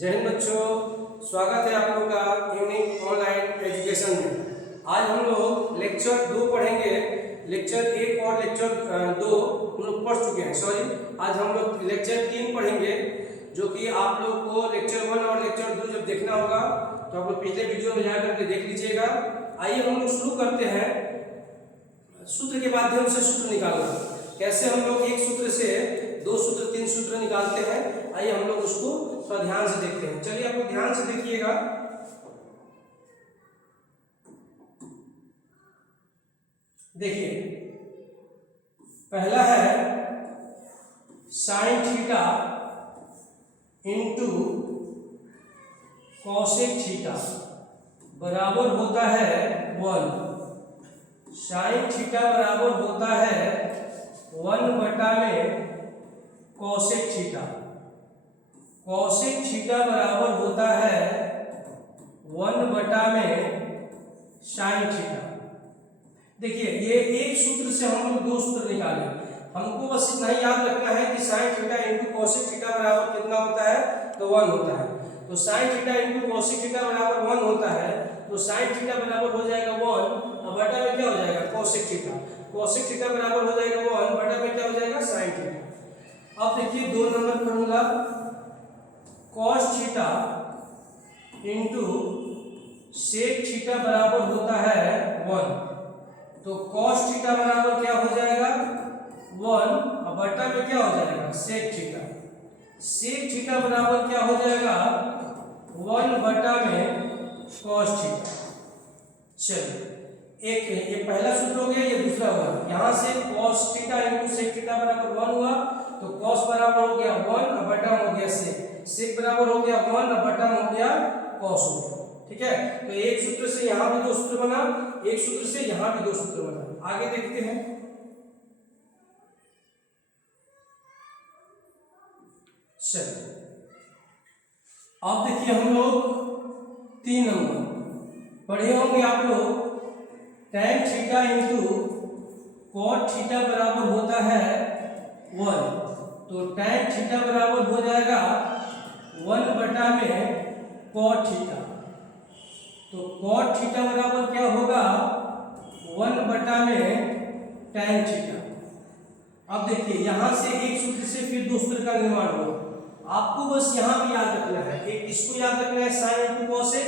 जय हिंद बच्चों, स्वागत है आप लोग का यूनिक ऑनलाइन एजुकेशन में। आज हम लोग लेक्चर 2 पढ़ेंगे। लेक्चर 1 और लेक्चर 2 हम लोग पढ़ चुके हैं। सॉरी, आज हम लोग लेक्चर 3 पढ़ेंगे, जो कि आप लोग को लेक्चर 1 और लेक्चर 2 जब देखना होगा तो आप लोग पिछले वीडियो में जाकर के देख लीजिएगा। आइए हम लोग शुरू करते हैं सूत्र के माध्यम से सूत्र निकालना। कैसे हम लोग एक सूत्र से 2 सूत्र 3 सूत्र निकालते हैं, आइए हम लोग उसको थोड़ा ध्यान से देखते हैं। चलिए आप लोग ध्यान से देखिएगा। देखिए, पहला है sine theta into cosec theta बराबर होता है 1। साइन थीटा बराबर होता है 1 बटा में कॉसेक थीटा। कॉसेक थीटा बराबर होता है 1 बटा में साइन थीटा। देखिए, ये एक सूत्र से हम लोग 2 सूत्र निकाले। हमको बस इतना ही याद रखना है कि sine theta into cosec theta बराबर कितना होता है, तो 1 होता है। तो sine theta into cosec theta बराबर 1 होता है, तो साइन थीटा बराबर हो जाएगा 1 और बटा में क्या हो जाएगा, कॉसेक थीटा। कॉसेक थीटा बराबर हो जाएगा 1 बटा में क्या हो जाएगा, साइन थीटा। अब देखिए 2 number formula, cos theta into sec theta बराबर होता है 1। तो कॉस थीटा बराबर क्या हो जाएगा 1 और बटा में क्या हो जाएगा, सेक थीटा। सेक थीटा बराबर क्या हो जाएगा 1 बटा में कॉस थीटा। चलिए, एक ये पहला सूत्र हो गया, ये दूसरा हुआ। यहाँ से cos theta into sec theta बराबर 1 हुआ, तो कॉस बराबर हो गया 1 और बटा हो गया सेक। सेक बराबर हो गया 1 और बटा हो गया कॉस हो गया। ठीक है, तो एक सूत्र से यहाँ भी 2 सूत्र बना, एक सूत्र से यहाँ भी 2 सूत्र बना। आगे देखते हैं। चलिए, अब देखिए हम लोग 3 नंबर पढ़े होंगे आप लोग। tan theta into cot theta बराबर होता है 1। तो tan थीटा बराबर हो जाएगा 1 बटा में कॉट थीटा। तो कॉट थीटा बराबर क्या होगा 1 बटा में tan थीटा। अब देखिए, यहाँ से एक सूत्र से फिर 2 सूत्र का निर्माण हुआ। आपको बस यहाँ भी याद रखना है, एक इसको याद रखना है साइन इंटू कॉसेक,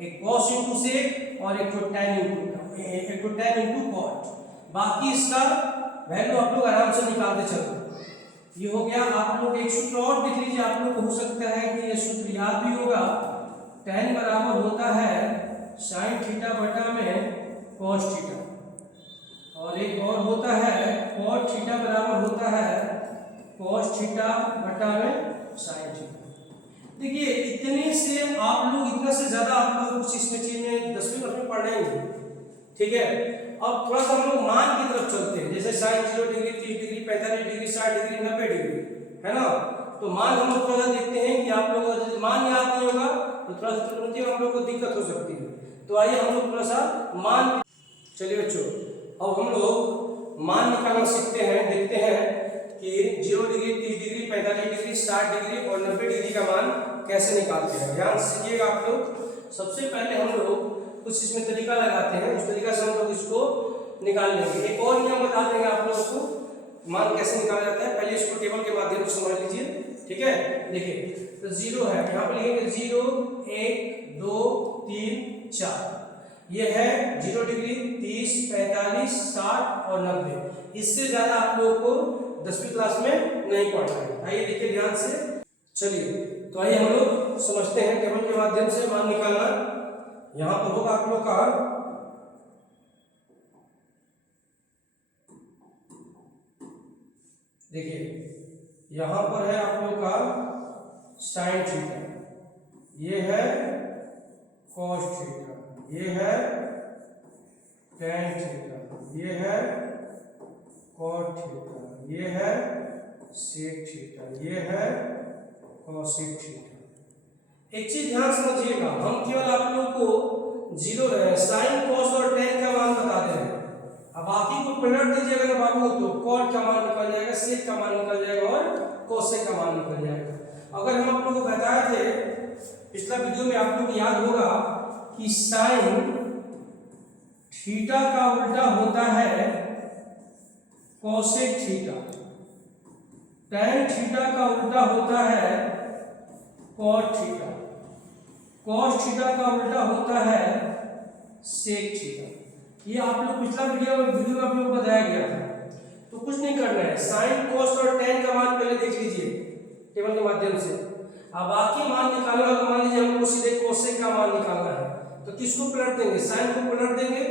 एक कॉस इंटू सेक और एक तो tan इंटू कॉट। बाकी इसका वैल्यू आप लोग आराम से निकालते चलो। ये हो गया। आप लोग एक सूत्र और देख लीजिए, आप लोग को हो सकता है कि ये सूत्र याद भी होगा। tan बराबर होता है साइन थीटा बटा में कॉस थीटा, और एक और होता है कॉट थीटा बराबर होता है कॉस थीटा बटा में साइन थीटा। देखिए, इतने से आप लोग, इतना से ज्यादा आप लोग कुछ इसमें चीज में 10वीं में पढ़ रहे हैं। ठीक है, अब थोड़ा सा हम लोग मान की तरफ चलते हैं। जैसे sine 0 degree, 30 degree, 45 degree, 60 degree, 90 degree, है ना। तो मान हम लोग थोड़ा देखते हैं कि आप लोगों को मान याद नहीं होगा तो थोड़ा सा त्रुटि हम लोग को दिक्कत हो सकती है। तो आइए हम लोग थोड़ा सा मान, चलिए बच्चों, अब हम लोग मान निकालना सीखते हैं। देखते हैं कि 0 डिग्री, 30 डिग्री, 45 डिग्री, 60 डिग्री और 90 डिग्री का मान कैसे निकालते हैं। ध्यान से सीखिएगा आप लोग। सबसे पहले हम लोग कुछ इसमें तरीका लगाते हैं, उस तरीका से हम लोग इसको निकाल लेंगे। एक और नियम बता देंगे आप लोगों को, मान कैसे निकाला जाता है। पहले इसको टेबल के माध्यम से समझ लीजिए। ठीक है, देखिए, तो 0 है, यहाँ पर लिखेंगे 0, 1, 2, 3, 4। ये है 0 डिग्री, 30, 45, 60 और 90। इससे ज्यादा आप लोगों को 10वीं क्लास में नहीं पढ़ना है। आइए देखिए ध्यान से। चलिए, तो आइए हम लोग समझते हैं टेबल के माध्यम से मान निकालना। यहाँ पर होगा आप लोग का, देखिए यहाँ पर है आप लोग का साइन थीटा, ये है कॉस थीटा, ये है tan थीटा, ये है कॉट थीटा, ये है सेक थीटा, ये है कॉसेक थीटा। एक चीज ध्यान समझिएगा, हम केवल आप लोगों को 0 साइन, कॉस और tan का मान बता दे रहे हैं। अब बाकी को पलट दीजिएगा ना बाबू, तो कॉट का मान निकल जाएगा, सेक का मान निकल जाएगा और कोसेक का मान निकल जाएगा। अगर हम आप लोगों को बताए थे पिछला वीडियो में आप लोग याद होगा कि साइन थीटा का उल्टा होता है कोसेक थीटा, टैन थीटा का उल्टा होता है कॉट थीटा, कॉस थीटा का उल्टा होता है सेक थीटा। ये आप लोग पिछला वीडियो में आप लोग बताया गया था। तो कुछ नहीं करना है, साइन कोस और टैन का मान पहले देख लीजिए टेबल के माध्यम से। अब बाकी मान निकालना है, मान लीजिए हमको सीधे कोसेक का मान निकालना है, तो किसको पलट देंगे, साइन को पलट देंगे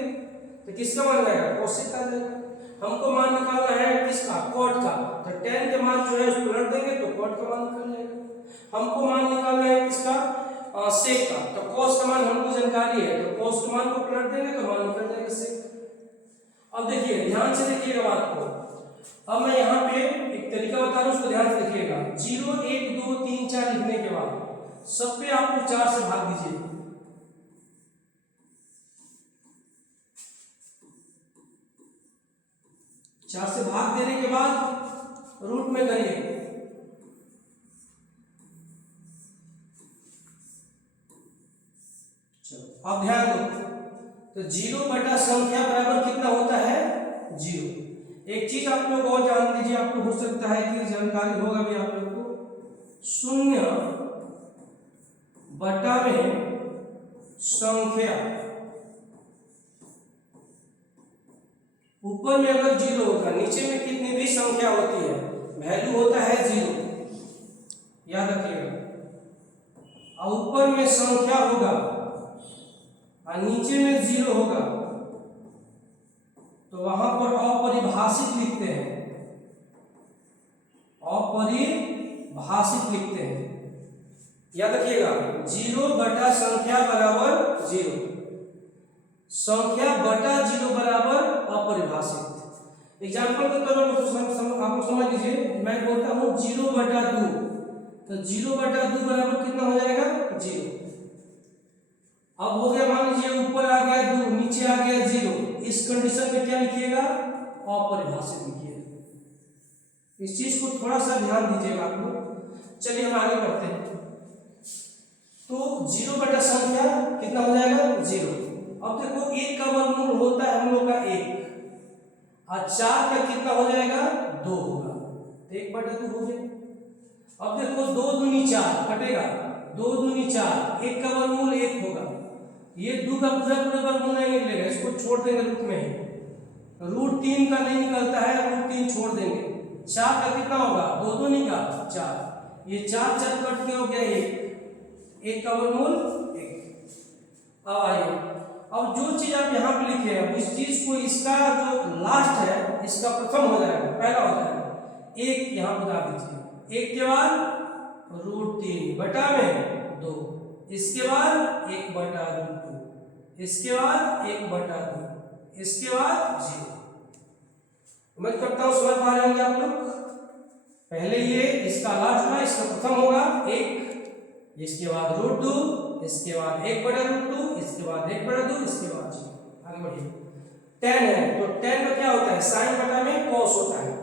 तो किसका मान आएगा, कोसेक का आएगा। हमको मान निकालना है किसका, कॉट का, तो टैन के मान जो है उसको पलट देंगे तो कॉट का मान निकल जाएगा। हमको मान निकालना है किसका, सेक का, तो कोस का मान हमको जानकारी है, तो कोस के मान को पलट देंगे तो मान निकल जाएगा सेक। अब देखिए ध्यान से देखिएगा बात को। अब मैं यहाँ पे एक तरीका बता रहा हूँ, उसको ध्यान से देखिएगा। 0 1 2 3 4 लिखने के बाद सब पे आपको 4 से भाग दीजिए। चार से भाग देने के बाद रूट में करिए। चलो अब ध्यान दो, तो 0 बटा संख्या बराबर कितना होता है, 0। एक चीज आप लोग और जान लीजिए, आपको हो सकता है कि जानकारी होगा भी आप लोग को, 0 बटा में संख्या, ऊपर में अगर 0 होगा, नीचे में कितनी भी संख्या होती है वैल्यू होता है 0, याद रखिएगा। और ऊपर में संख्या होगा और नीचे में 0 होगा तो वहां पर अपरिभाषित लिखते हैं, अपरिभाषित लिखते हैं, याद रखिएगा। 0 बटा संख्या बराबर 0, संख्या बटा 0 बराबर अपरिभाषित। एग्जाम्पल के तौर पर आप समझ लीजिए, मैं बोलता हूँ 0 बटा 2, तो 0 बटा 2 बराबर कितना हो जाएगा, 0। अब हो गया, मान लीजिए ऊपर आ गया 2, नीचे आ गया 0, इस कंडीशन में क्या लिखिएगा, अपरिभाषित लिखिएगा। इस चीज को थोड़ा सा ध्यान दीजिएगा आप लोग। चलिए हम आगे बढ़ते हैं। तो 0 बटा संख्या कितना हो जाएगा, 0। अब देखो 1 का वर्गमूल होता है हम लोग का 1, और 4 का कितना हो जाएगा, 2 होगा, तो 1 बटा 2 हो गया। अब देखो 2 दूनी 4 कटेगा, 2 दूनी 4, 1 का वर्गमूल 1 होगा, ये 2 का पूरा वर्गमूल नहीं निकलेगा, इसको छोड़ देंगे रूट में ही, रूट 3 का नहीं निकलता है, रूट 3 छोड़ देंगे। 4 का कितना होगा, 2 दूनी का 4, ये 4 4 कट के हो गया 1 का वर्गमूल 1। अब आइए, अब जो चीज आप यहाँ पे लिखे हैं, इस चीज को, इसका जो लास्ट है इसका प्रथम हो जाएगा, पहला हो जाएगा, 1 यहाँ बता दीजिए। 1 के बाद रूट 3 बटा में 2, इसके बाद 1 बटा रूट 2, इसके बाद 1 बटा 2, इसके बाद 0। उम्मीद करता हूँ समझ पा रहे होंगे आप लोग। पहले ये इसका लास्ट हुआ, इसका प्रथम होगा 1, इसके बाद रूट 2, इसके बाद 1 बटा रूट 2, इसके बाद 1 बटा 2, इसके बाद 0। आगे बढ़िए। tan है, तो tan का क्या होता है, साइन बटा में cos होता है,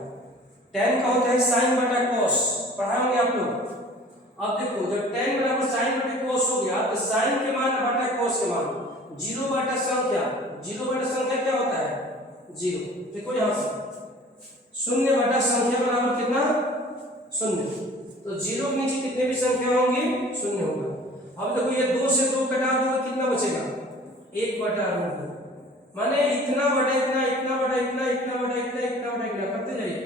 tan का होता है साइन बटा cos, पढ़ाए होंगे आप लोग। अब देखो जब tan बराबर साइन बटा cos हो गया, तो साइन के मान बटा cos के मान, 0 बटा संख्या, 0 बटा संख्या क्या होता है, 0। देखो यहाँ से 0 बटा संख्या बराबर कितना, 0, तो 0 के नीचे कितने भी संख्या होंगी 0 होगा। अब देखो ये 2 से 2 कटा दो, कितना बचेगा, 1 बटा रूट 2, माने इतना बटा इतना, इतना बटा इतना, इतना बटा इतना, इतना बटा इतना करते जाइए।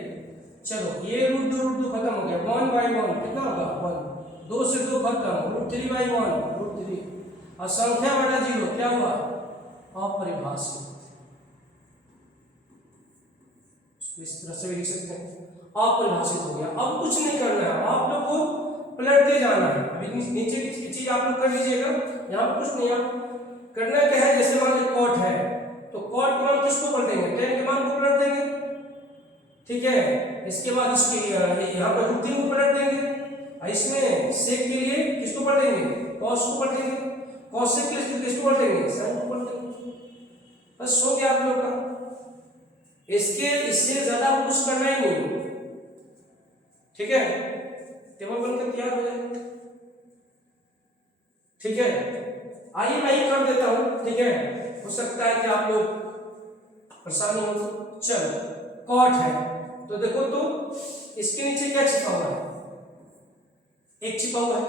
चलो ये रूट 2 खत्म हो गया, 1/1 कितना होगा 1, 2 से 2 खत्म, रूट 3/1 रूट 3, और संख्या बटा 0 क्या हुआ, अपरिभाषित। इस तरह से भी लिख सकते हैं, अपरिभाषित हो गया। अब कुछ नहीं करना है, आप लोग को पलटते जाना है। अभी नीचे की चीज आप लोग कर लीजिएगा, यहाँ पर कुछ नहीं आप करना क्या है। जैसे मान लीजिए कॉट है, तो कॉट के मान किसको पलटेंगे, tan के मान को पलट देंगे, ठीक है। इसके बाद इसके यहाँ पर रूट 3 को पलट देंगे, इसमें सेक के लिए किसको पलटेंगे, cos को पलटेंगे, cos सेक के लिए किसको पलटेंगे, sin को पलटेंगे। बस हो गया आप लोग का। इससे ज्यादा कुछ करना ही नहीं, ठीक है। टेबल बनकर तैयार हो जाएगा। ठीक है, आइए मैं ही कर देता हूं, ठीक है, हो सकता है कि आप लोग परेशानी हो। चलो कॉट है तो देखो तो इसके नीचे क्या छिपा हुआ है, एक छिपा हुआ है,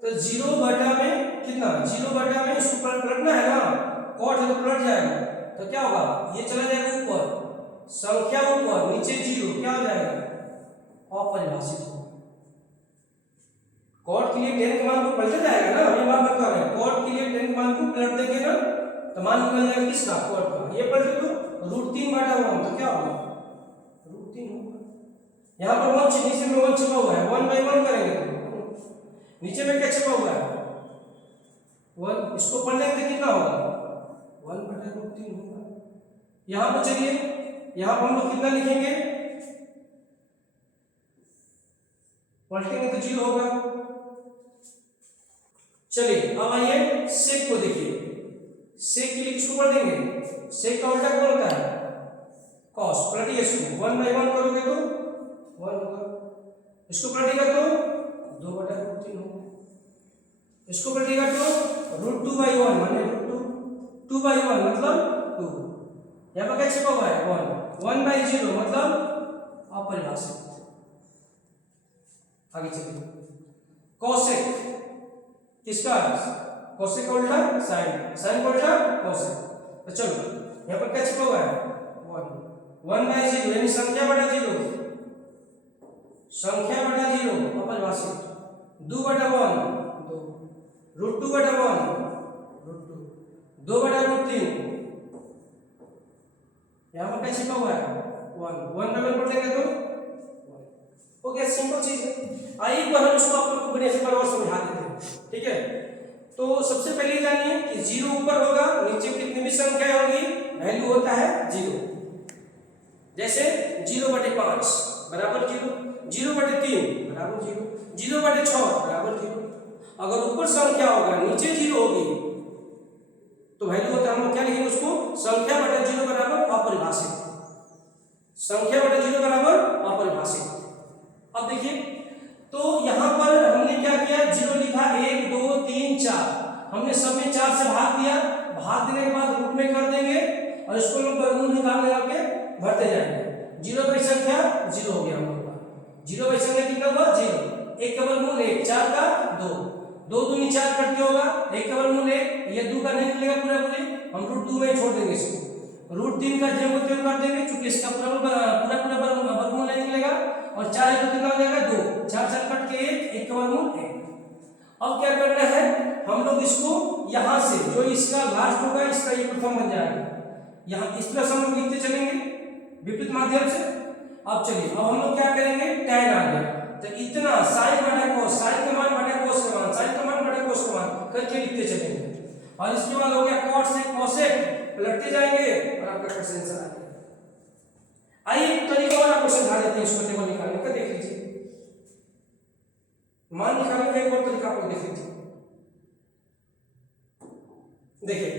तो 0 बटा में कितना, 0 बटा में इसको पलटना है ना, कॉट है तो पलट जाएगा, तो क्या होगा, ये चला जाएगा ऊपर, संख्या ऊपर, नीचे 0, क्या हो जाएगा, अपरिभाषित हो। कॉट के लिए 10 के मान को पलट जाएगा ना, ये बात बता रहे हैं, कॉट के लिए 10 के मान को पलट देंगे ना तो मान निकल जाएगा किसका, कॉट का, ये पलटे तो √3 बटा 1, तो क्या होगा, √3 होगा। यहाँ पर 1 नीचे में 1 छिपा हुआ है, 1/1 करेंगे तो नीचे में क्या छिपा हुआ है 1, इसको पलटेंगे तो कितना होगा 1 बटा √3 होगा। यहाँ पर चलिए, यहाँ पर हम लोग कितना लिखेंगे, पलटेंगे तो 0 होगा। चलिए अब आइए सेक को देखिए, सेक के लिए किसको पलटेंगे, सेक का उल्टा कौन होता है, कॉस, पलटिए इसको, 1/1 करोगे तो 1 होगा, इसको पलटेगा तो 2 बटा √3 होगा, इसको पलटेगा तो √2/1 माने √2, 2/1 मतलब 2, यहाँ पर क्या छिपा हुआ है 1, 1/0 मतलब अपरिभाषित। आगे चलिए, कोसेक किसका, कोसेक का उल्टा साइन, साइन का उल्टा कोसेक, तो चलो यहाँ पर क्या छिपा हुआ है 1/0 यानी संख्या बटा 0, संख्या बटा 0 अपरिभाषित, 2 बटा 1 2, √2 बटा 1 √2, 2 बटा √3, यहाँ पर क्या छिपा हुआ है 1 डबल पढ़ेंगे तो 1, हो गया, सिंपल चीज है। आइए एक बार हम इसको आप लोग को बड़े से और समझा देते हैं, ठीक है। तो सबसे पहले जानिए कि 0 ऊपर होगा, नीचे कितनी भी संख्या होगी वैल्यू होता है 0, जैसे 0/5 बराबर 0, 0/3 बराबर 0, 0/6 बराबर 0। अगर ऊपर संख्या होगा नीचे 0 होगी तो वैल्यू होता है, हम लोग क्या लिखेंगे उसको, संख्या बटा 0 बराबर अपरिभाषित, संख्या बटा 0 बराबर अपरिभाषित। अब देखिए, तो यहां पर हमने क्या किया, 0 लिखा, 1 2 3 4, हमने सब में 4 से भाग दिया, भाग देने के बाद रूट में कर देंगे और इसको हम वर्गमूल निकालने आके भरते जाएंगे, 0 बाई संख्या 0 हो गया हम लोग का, 0 बाई संख्या कितना हुआ 0, 1 का वर्गमूल 1, 4 का 2, 2 दूनी 4 कट होगा, 1 का वर्गमूल 1, ये 2 का नहीं निकलेगा पूरा पूरे, हम √2 में छोड़ देंगे इसको, √3 का जेम को तेम कर देंगे क्योंकि इसका पूरा वर्गमूल नहीं निकलेगा, और 4 है तो कितना हो जाएगा 2, 4 4 कट के 1 का वर्गमूल 1। अब क्या करना है, हम लोग इसको यहां से जो इसका लास्ट होगा इसका ये प्रथम बन जाएगा, यहां इस तरह से हम लोग लिखते चलेंगे विपरीत माध्यम से। अब चलिए, अब हम लोग क्या करेंगे, tan आ गया तो इतना sin बटा cos, sin का मान बटा cos का मान, sin का मान बटा cos का मान करके लिखते चलेंगे, और इसके बाद हो गया cot से cosec, पलटते जाएंगे और आपका क्वेश्चन आंसर आ गया। आइए एक तरीका और आपको समझा देते हैं इसको टेबल निकालने का, देख लीजिए, मान निकालने का एक और तरीका आपको देख लीजिए, देखिए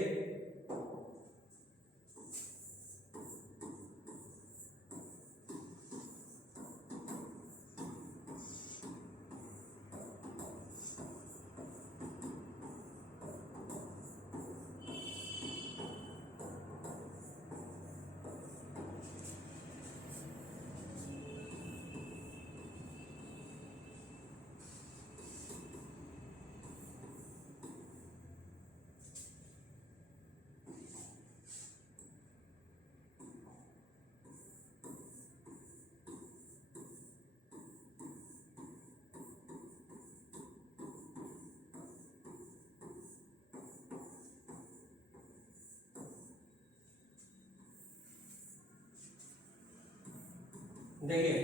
देखिए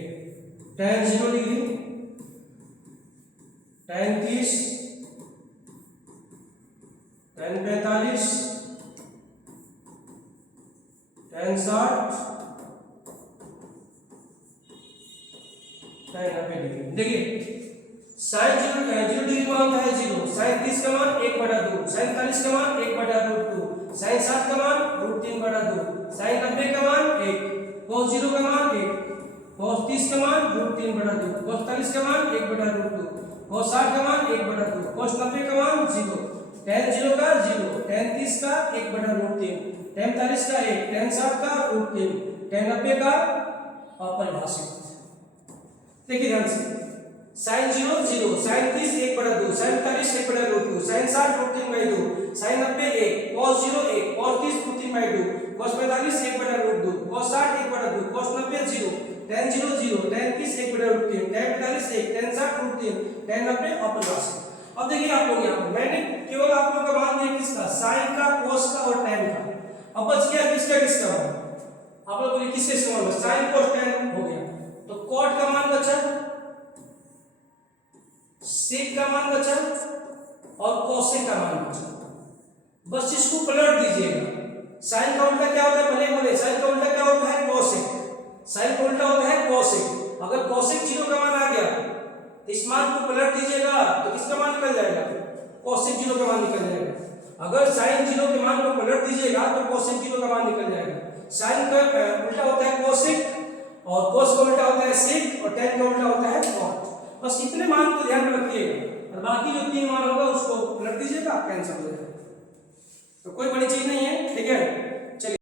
tan 0 degree, tan 30, tan 45, tan 60, tan 90 degree. देखिए sin 0 डिग्री मान होता है 0, sin 30 का मान 1/2, sin 40 का मान 1/√2, sin 60 का मान √3/2, sin 90 का मान 1, cos 0 का मान 1, cos 30 का मान √3/2, cos 40 का मान 1/√2, cos 60 का मान 1/2, cos 90 का मान जीरो, tan 0 का जीरो, tan 30 का 1/√3, tan 40 का 1, tan 60 का √3, tan 90 का अपरिभाषित। देखिए ध्यान से, sin 0 0, sin 30 1/2, sin 40 1/√2, sin 60 √3/2, sin 90 1, cos 0 1, cos 30 √3/2, cos 45 1/√2, cos 60 1/2, cos 90 0, tan 0 0, tan 30 1/√3, tan 45 1, tan 60 √3, tan 90 अपरिभाषित। अब देखिए आप लोग यहाँ मैंने केवल आप लोग का मान दिया किसका, sin का, cos का और tan का। अब बच गया किसका किसका मान, आप लोग बोलिए किसके समान है, sin cos tan हो गया, तो cot का मान बचा, sec का मान बचा और cosec का मान बचा। बस इसको पलट दीजिएगा। sin का उल्टा क्या होता है, भले बोले sin का उल्टा क्या होता है, cosec, sin का उल्टा होता है cosec। अगर cosec 0 का मान आ गया, इस मान को पलट दीजिएगा तो किसका मान निकल जाएगा, cosec 0 का मान निकल जाएगा। अगर sin 0 के मान को पलट दीजिएगा तो cosec 0 का मान निकल जाएगा। sin का उल्टा होता है cosec और cos का उल्टा होता है sec और tan का उल्टा होता है cot। बस इतने मान को ध्यान में रखिएगा और बाकी जो 3 मान होगा उसको पलट दीजिएगा, कैंसिल हो जाएगा। तो कोई बड़ी चीज नहीं है, ठीक है।